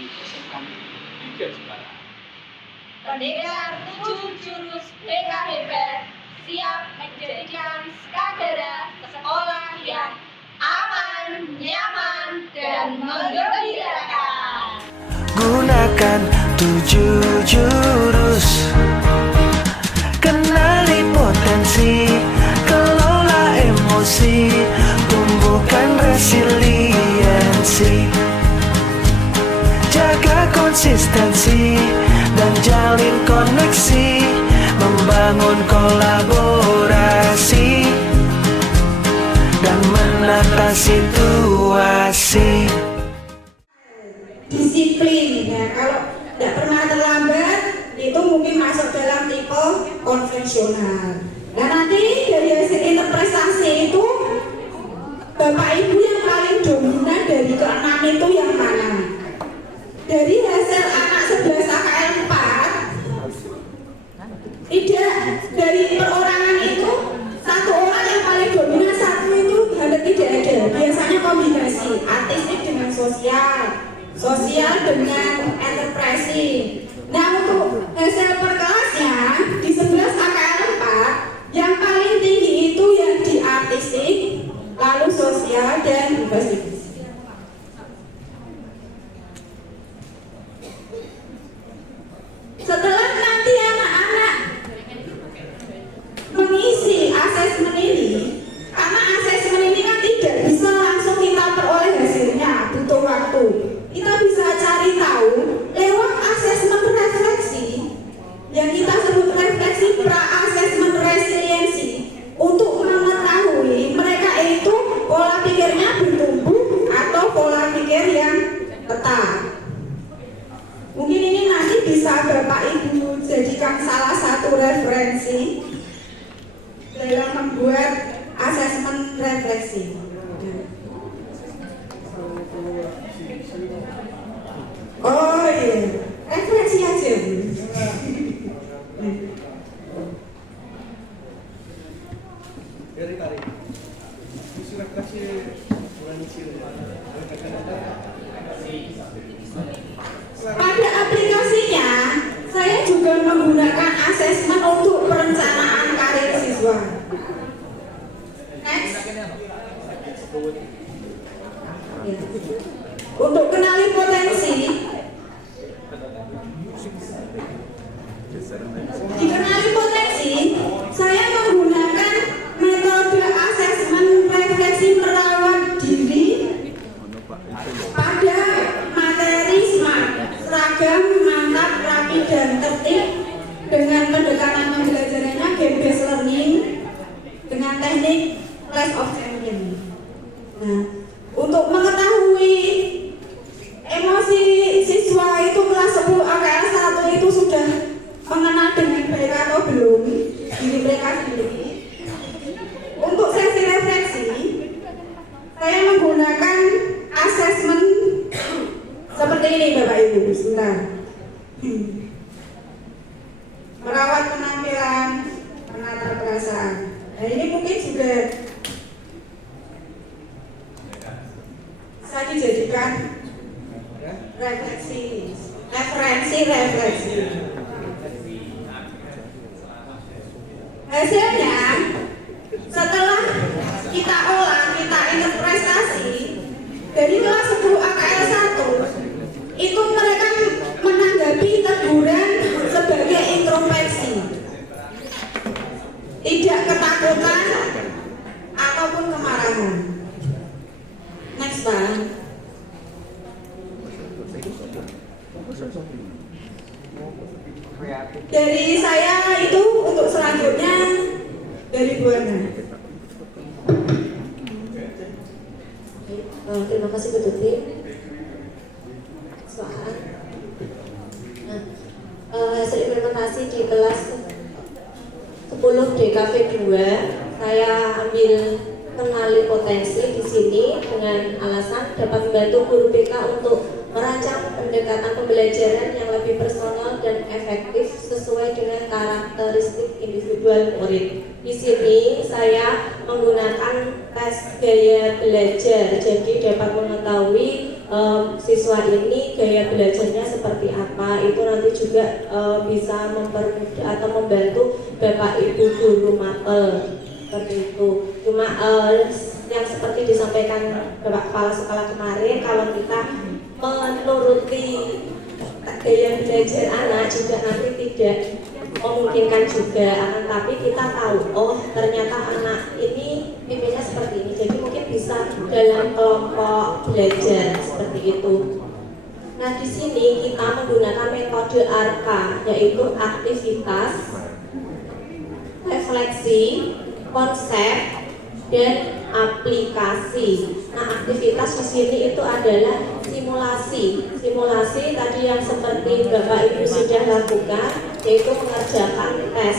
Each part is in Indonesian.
di SMK 3 Jepara. Pendekar 7 jurus PKBP siap menjadikan Skagera sekolah yang aman, nyaman, dan menggembirakan. Gunakan 7 jurus, kenali potensi, kelola emosi, tumbuhkan resiliensi, jaga konsistensi dan jalin koneksi, membangun kolaborasi dan menata situasi. Disiplin ya, kalau tidak pernah terlambat itu mungkin masuk dalam tipe konvensional. Nah nanti dari hasil interpretasi itu Bapak Ibu yang paling dominan dari keenam itu yang mana? Dari hasil anak 11 AKL 4 tidak, dari perorangan itu satu orang yang paling dominan, satu itu hampir tidak ada. Biasanya kombinasi artistik dengan sosial, sosial dengan enterprise. Nah untuk hasil per kelasnya di 11 AKL 4 yang paling tinggi itu yang di artistik, lalu sosial dan investigasi. Setelah nanti anak-anak mengisi asesmen ini, karena asesmen ini kan tidak bisa langsung kita peroleh hasilnya, butuh waktu. Kita bisa cari tahu lewat asesmen refleksi yang kita sebut refleksi pra-asesmen resiliensi, untuk mengetahui mereka itu pola pikirnya bertumbuh atau pola pikir yang tetap. Mungkin ini nanti bisa Bapak Ibu jadikan salah satu referensi dalam membuat asesmen refleksi. Oh iya, refleksi aja Bu. Pada aplikasinya, saya juga menggunakan asesmen untuk perencanaan karir siswa. Next. Ya. Untuk kenali potensi, dikenali potensi, saya menggunakan metode asesmen refleksi merawat diri pada materi SMART, seragam, mantap, rapi, dan tertib, dengan pendekatan pembelajarannya game-based learning dengan teknik Clash of Champions. Nah, untuk mengetahui emosi siswa itu kelas 10 AKL 1 itu sudah mengenal dengan baik atau belum diri mereka sendiri. Untuk sesi refleksi, saya menggunakan asesmen seperti ini Bapak Ibu. Sebentar. Merawat penampilan, menata perasaan. Nah ini mungkin juga bisa dijadikan referensi refleksi. Hasilnya setelah kita olah, kita interpretasi dari kelas 10 AKL 1 itu mereka menanggapi teguran sebagai introspeksi, tidak ketakutan ataupun kemarahan. Next Pak. Dari saya itu untuk selanjutnya dari Bu Ana. Terima kasih Bu Tuti. Hasil implementasi di kelas 10 DKV 2 saya ambil kenali potensi di sini dengan alasan dapat membantu guru BK untuk merancang pendekatan pembelajaran yang lebih personal dan efektif sesuai dengan karakteristik individual murid. Di sini saya menggunakan tes gaya belajar, jadi dapat mengetahui siswa ini gaya belajarnya seperti apa, itu nanti juga bisa mempermudah atau membantu Bapak Ibu guru mapel seperti itu. Cuma yang seperti disampaikan Bapak Kepala Sekolah kemarin, kalau kita menuruti gaya belajar anak juga nanti tidak memungkinkan juga, akan tapi kita tahu oh ternyata anak ini pimpinnya seperti ini, jadi mungkin bisa dalam kelompok belajar seperti itu. Nah di sini kita menggunakan metode ARKA, yaitu aktivitas, refleksi, konsep, dan aplikasi. Nah aktivitas di sini itu adalah simulasi. Simulasi tadi yang seperti Bapak Ibu sudah lakukan, yaitu mengerjakan tes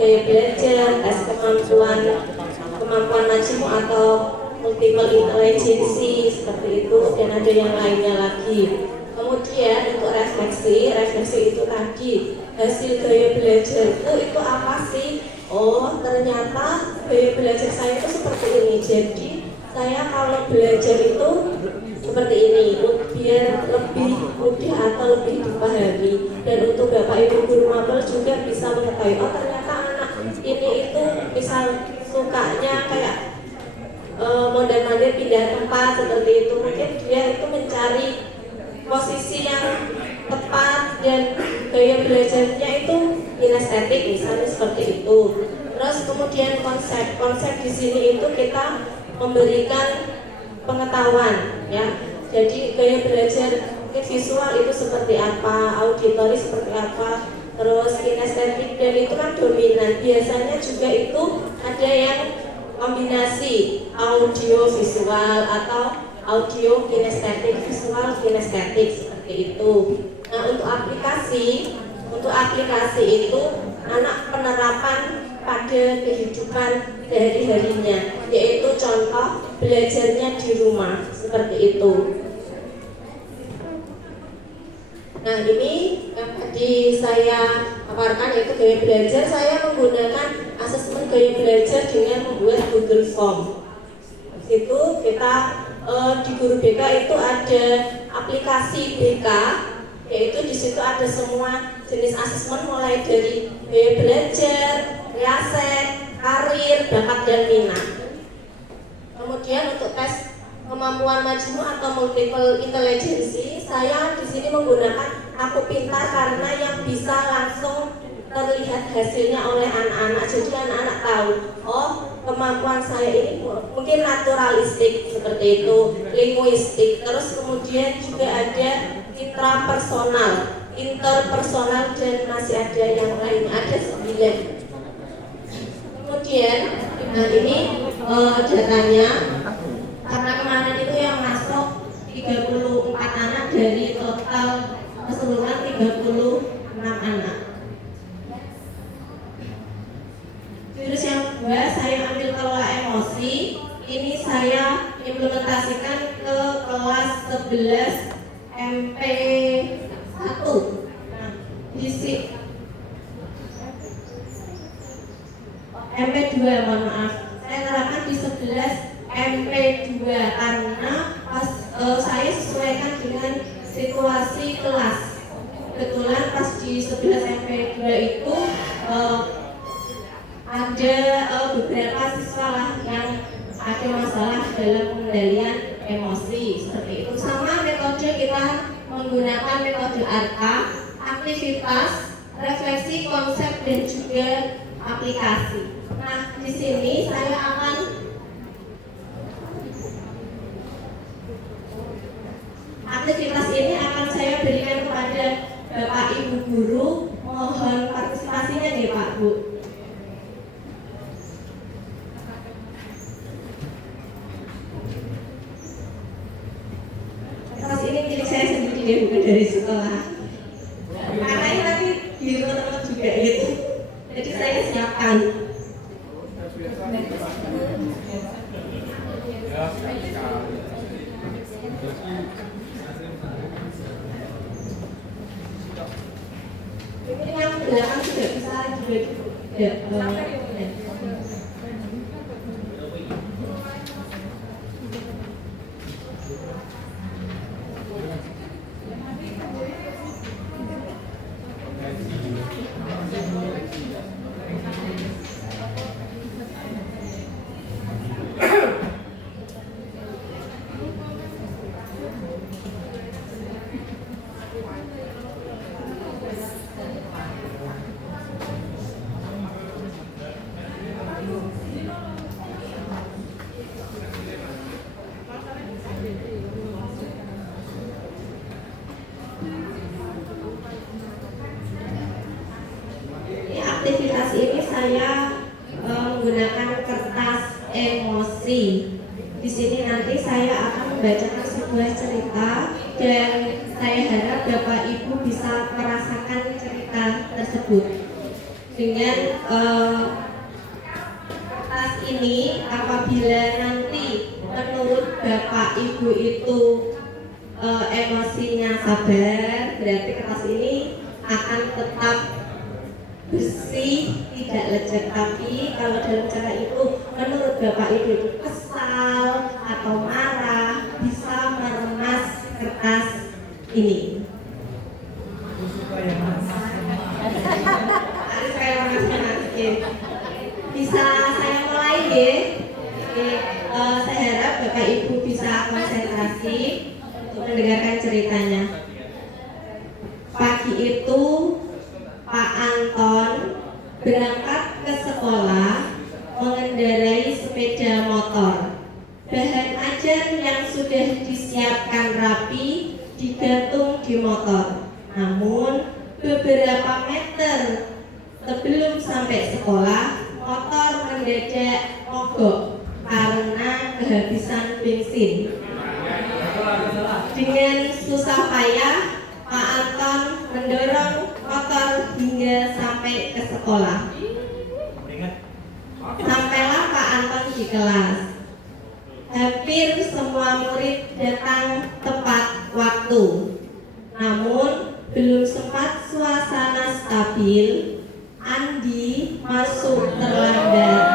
gaya belajar, tes kemampuan majmuk atau multiple intelligence seperti itu, dan ada yang lainnya lagi. Kemudian untuk refleksi itu tadi hasil gaya belajar itu apa sih? Oh ternyata gaya belajar saya itu seperti ini. Jadi saya kalau belajar itu seperti ini, biar lebih mudah atau lebih dipahami. Dan untuk Bapak Ibu guru mapel juga bisa mengetahui oh ternyata anak ini itu misal sukanya kayak mondar-mandir pindah tempat seperti itu, mungkin dia itu mencari posisi yang tepat dan gaya belajarnya itu kinestetik misalnya seperti itu. Terus kemudian konsep di sini itu kita memberikan pengetahuan ya. Jadi gaya belajar visual itu seperti apa, auditori seperti apa, terus kinestetik, dan itu kan dominan. Biasanya juga itu ada yang kombinasi audio visual atau audio kinestetik, visual kinestetik seperti itu. Nah untuk aplikasi itu anak penerapan pada kehidupan sehari-harinya, yaitu contoh belajarnya di rumah seperti itu. Nah ini yang tadi saya paparkan yaitu gaya belajar. Saya menggunakan asesmen gaya belajar dengan membuat Google Form. Di situ kita di Guru BK itu ada aplikasi BK, yaitu di situ ada semua jenis asesmen mulai dari gaya belajar, riaset, karir, bakat dan minat. Kemudian untuk tes kemampuan majmuk atau multiple intelligence, saya di sini menggunakan Aku Pintar karena yang bisa langsung terlihat hasilnya oleh anak-anak. Jadi anak-anak tahu, oh kemampuan saya ini mungkin naturalistik seperti itu, linguistik. Terus kemudian juga ada interpersonal dan masih ada yang lain, ada 9. Kemudian nah ini datanya, karena kemarin itu yang masuk 34 anak dari total keseluruhan 36 anak. Terus yang kedua saya ambil kelola emosi. Ini saya implementasikan ke kelas 11 MP1. Nah, di MP2 mohon maaf. Saya terapkan di 11 MP2 karena pas saya sesuaikan dengan situasi kelas. Kebetulan pas di 11 MP2 itu ada beberapa siswa lah yang ada masalah dalam pengendalian emosi seperti itu. Sama metode kita menggunakan metode ARKA, aktivitas, refleksi, konsep, dan juga aplikasi. Nah, di sini saya akan aktivitas ini akan saya berikan kepada Bapak Ibu guru. Mohon partisipasinya nih Pak Bu. Aktivitas ini milik saya sendiri ya, bukan dari sekolah. Karena ini nanti di teman-teman juga gitu. Jadi saya siapkan. Ini yang belakang sudah bisa juga menggunakan kertas emosi. Di sini nanti saya akan membacakan sebuah cerita dan saya harap Bapak Ibu bisa merasakan cerita tersebut. Dengan kertas ini, apabila nanti menurut Bapak Ibu itu emosinya sabar, berarti kertas ini akan tetap bersih, tidak lecek. Tapi kalau dalam cara itu menurut Bapak Ibu itu kesal atau marah, bisa meremas kertas ini. Harus kayak remas-remas. Bisa saya mulai ya? Saya harap Bapak Ibu bisa konsentrasi untuk mendengarkan ceritanya. Pagi itu Pak Anton berangkat ke sekolah mengendarai sepeda motor. Bahan ajar yang sudah disiapkan rapi digantung di motor. Namun beberapa meter sebelum sampai sekolah, motor mendadak mogok karena kehabisan bensin. Dengan susah payah, Pak Anton mendorong motor hingga sampai ke sekolah. Sampailah Pak Anton di kelas. Hampir semua murid datang tepat waktu. Namun belum sempat suasana stabil, Andi masuk terlambat.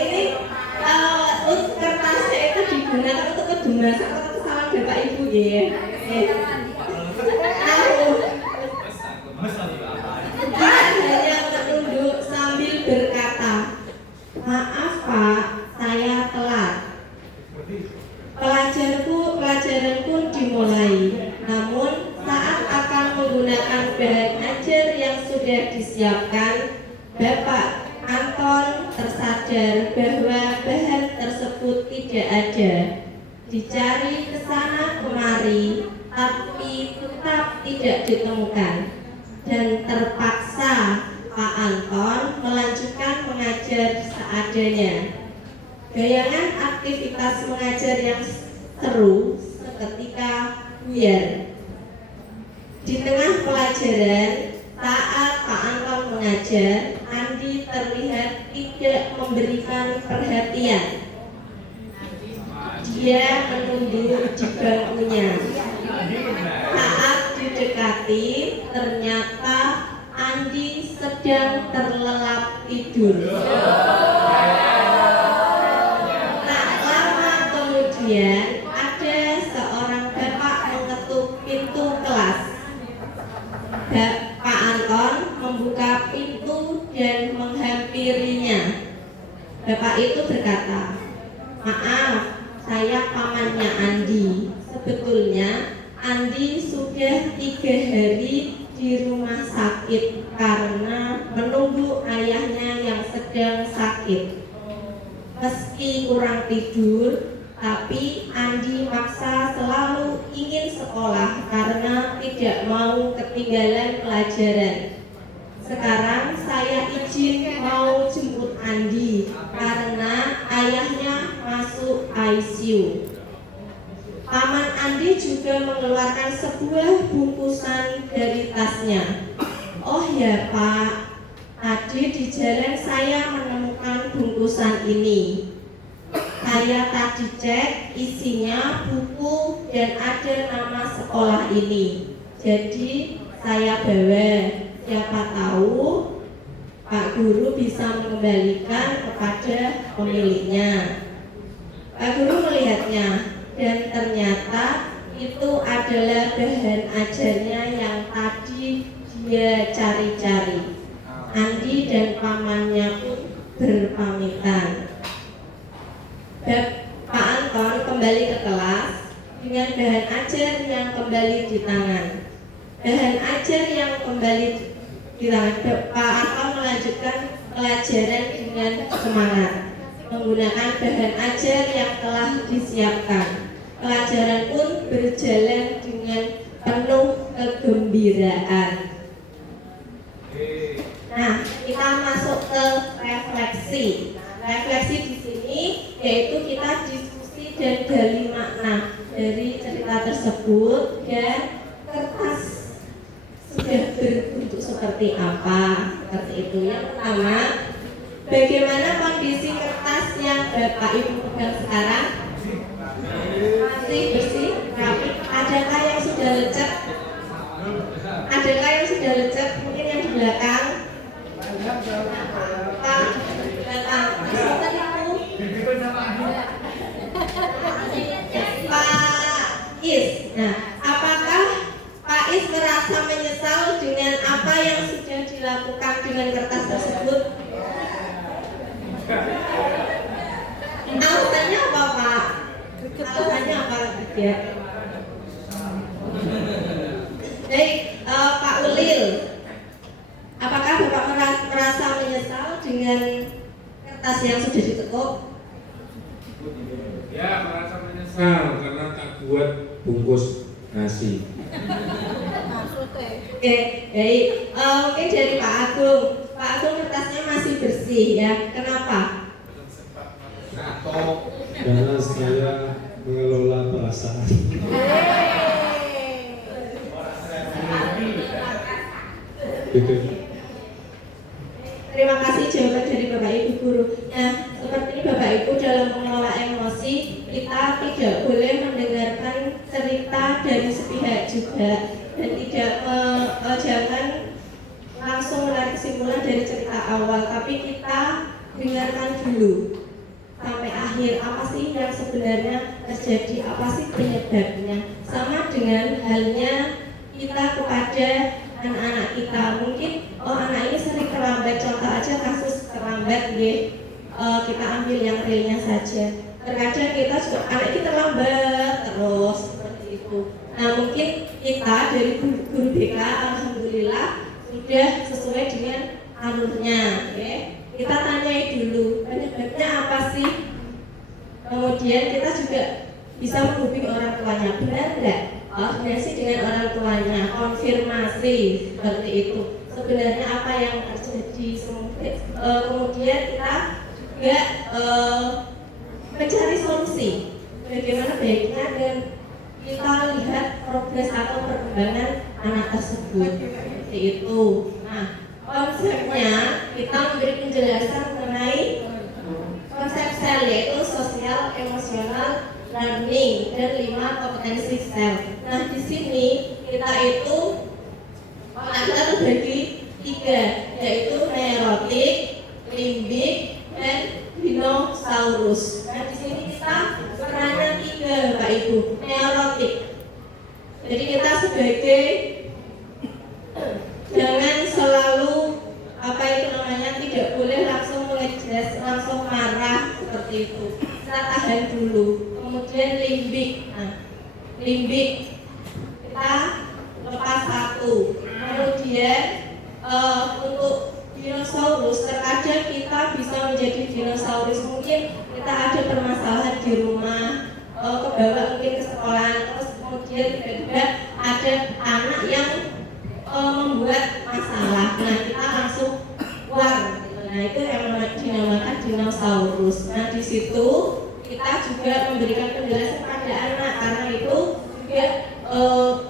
Ini kertasnya itu digunakan untuk kedemasan atau kesalahan Bapak Ibu ya. Dia hanya menunduk sambil berkata, "Maaf Pak, saya telat." Pelajaran pun dimulai. Namun saat akan menggunakan bahan ajar yang sudah disiapkan, Bapak Anton tersadar bahwa bahan tersebut tidak ada. Dicari ke sana kemari, tapi tetap tidak ditemukan. Dan terpaksa Pak Anton melanjutkan mengajar seadanya. Bayangan aktivitas mengajar yang seru seketika buyar. Di tengah pelajaran, saat Pak Anton mengajar, Andi terlihat tidak memberikan perhatian. Dia menunduk di bangkunya. Saat didekati, ternyata Andi sedang terlelap tidur. Tak lama kemudian, ada seorang bapak mengetuk pintu kelas. Pak Anton membuka pintu dan menghampirinya. Bapak itu berkata, "Maaf, saya pamannya Andi. Sebetulnya Andi sudah 3 hari di rumah sakit karena menunggu ayahnya yang sedang sakit. Meski kurang tidur, tapi Andi maksa selalu ingin sekolah karena tidak mau ketinggalan pelajaran. Sekarang saya izin mau jemput Andi karena ayahnya masuk ICU." Paman Andi juga mengeluarkan sebuah bungkusan dari tasnya. "Oh ya Pak, tadi di jalan saya menemukan bungkusan ini. Saya tadi cek isinya buku dan ada nama sekolah ini. Jadi saya bawa. Siapa tahu Pak Guru bisa mengembalikan kepada pemiliknya." Pak Guru melihatnya dan ternyata itu adalah bahan ajarnya yang tadi dia cari-cari. Andi dan pamannya pun berpamitan. Pak Anton kembali ke kelas dengan bahan ajar yang kembali di tangan. Bahan ajar yang kembali di tangan, Pak Anton melanjutkan pelajaran dengan semangat menggunakan bahan ajar yang telah disiapkan. Pelajaran pun berjalan dengan penuh kegembiraan. kita masuk ke refleksi. Refleksi di sini yaitu kita diskusi dan gali makna dari cerita tersebut dan kertas sudah berbentuk seperti apa. Seperti itu. Yang pertama, bagaimana kondisi kertas yang Bapak Ibu pegang sekarang? Masih bersih, rapi. Adakah yang sudah lecek? Adakah yang sudah lecek? Mungkin yang di belakang. Pak Is. Nah, apakah Pak Is merasa menyesal dengan apa yang sudah dilakukan dengan kertas tersebut? Alasannya apa, Pak? Alasannya apa? Ya. Baik, Pak Ulil. Apakah Bapak merasa menyesal dengan kertas yang sudah ditekuk? Ya, merasa menyesal karena tak buat bungkus nasi. Oke, baik. Mungkin dari Pak Agung. Pak Agung kertasnya masih bersih ya. Kenapa? Karena saya mengelola perasaan. Gitu. Terima kasih jawaban dari Bapak Ibu Guru. Nah, seperti Bapak Ibu dalam mengelola emosi, kita tidak boleh mendengarkan cerita dari sepihak juga dan tidak jangan langsung menarik kesimpulan dari cerita awal, tapi kita dengarkan dulu sampai akhir apa sih yang sebenarnya terjadi, apa sih penyebabnya. Sama dengan halnya kita kepada anak-anak kita, mungkin anak ini sering terlambat, contoh aja kasus terlambat ya, kita ambil yang realnya saja. Terkadang kita juga anak kita terlambat terus seperti itu. Nah, mungkin kita dari guru BK alhamdulillah sudah sesuai dengan alurnya ya. Kita tanyai dulu penyebabnya apa sih, kemudian kita juga bisa menghubungi orang tuanya, benar enggak? Koordinasi dengan orang tuanya, konfirmasi seperti itu. Sebenarnya apa yang terjadi, kemudian kita juga mencari solusi. Bagaimana baiknya dan kita lihat progres atau perkembangan anak tersebut seperti itu. Nah, konsepnya kita memberi penjelasan mengenai konsep sel yaitu sosial, emosional, learning dan 5 kompetensi sel. Nah, di sini kita itu ada terbagi 3 yaitu neurotik, limbik dan dinosaurus. Nah, di sini kita peranan 3 Bapak Ibu. Neurotik. Jadi kita sebagai jangan selalu tidak boleh langsung ngejelas, langsung marah seperti itu. Kita tahan dulu. Kemudian limbik. Nah, limbik kita lepas 1. Kemudian untuk dinosaurus, terkadang kita bisa menjadi dinosaurus. Mungkin kita ada permasalahan di rumah, kebawa mungkin ke sekolah, terus kemudian tiba-tiba ada anak yang membuat masalah. Nah, kita langsung war. Nah, itu yang dinamakan dinosaurus. Nah, di situ kita juga memberikan penjelasan pada anak karena itu juga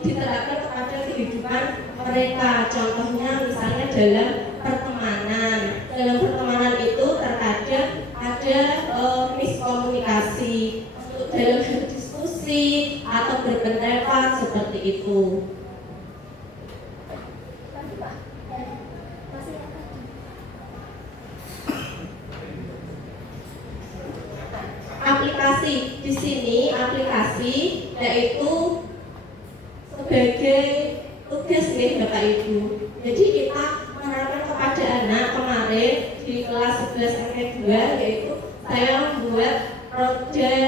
diterapkan kepada kehidupan mereka. Contohnya misalnya dalam pertemanan. Dalam pertemanan itu terkadang ada miskomunikasi dalam diskusi atau berpendapat seperti itu. Aplikasi di sini aplikasi yaitu sebagai tugas nih Bapak Ibu. Jadi kita menerapkan kepada anak kemarin di kelas 11 MK2 yaitu saya membuat roda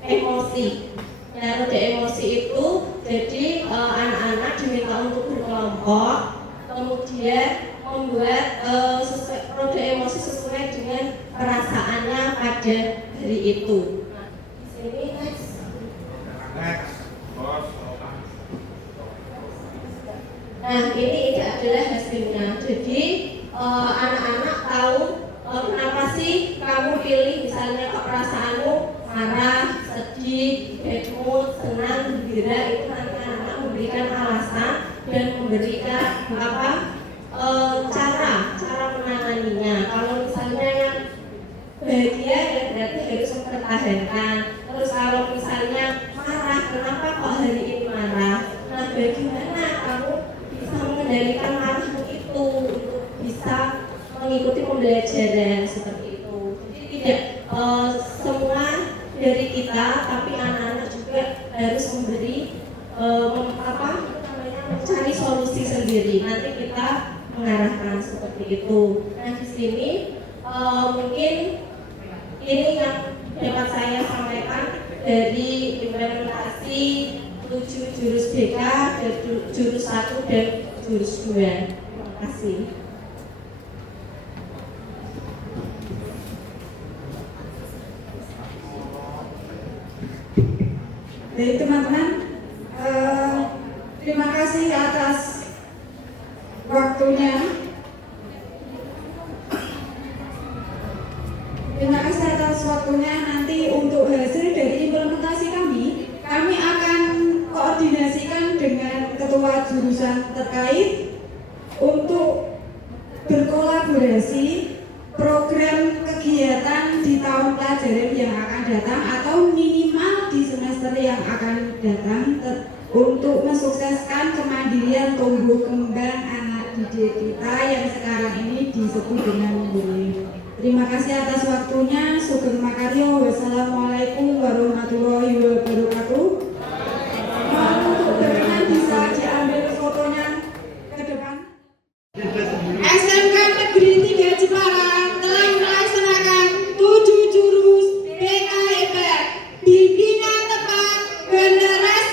emosi. Ya, roda emosi itu jadi anak-anak diminta untuk berkelompok, kemudian membuat roda emosi sesuai dengan perasaannya pada hari itu. Nah, di sini next. Nah, ini adalah hasilnya. Jadi anak kamu pilih misalnya perasaanmu marah, sedih, bad mood, senang, gembira, itu nanti anak memberikan alasan dan memberikan cara menanganinya. Kalau misalnya yang bahagia ya berarti harus mempertahankan. Terus kalau misalnya marah, kenapa kok hari ini marah? Nah, bagaimana kamu bisa mengendalikan marahmu itu untuk bisa mengikuti pembelajaran seperti itu. Jadi tidak semua dari kita, tapi anak-anak juga harus memberi mencari solusi sendiri. Nanti kita mengarahkan seperti itu. Nah, di sini mungkin ini yang dapat saya sampaikan dari implementasi 7 jurus BK, jurus 1 dan jurus 2. Terima kasih. Baik teman-teman, terima kasih atas waktunya. Terima kasih atas waktunya. Nanti untuk hasil dari implementasi kami akan koordinasikan dengan ketua jurusan terkait untuk berkolaborasi program kegiatan di tahun pelajaran yang akan datang atau minimal di semester yang akan datang untuk mensukseskan kemandirian tumbuh kembang anak didik kita yang sekarang ini disebut dengan bullying. Terima kasih atas waktunya. Sugeng makaryo. Wassalamualaikum warahmatullahi wabarakatuh. Untuk berkenan bisa diambil fotonya ke depan. SMK Negeri 3 Jepara telah melaksanakan 7 jurus BKIP. Dibina tepat generasi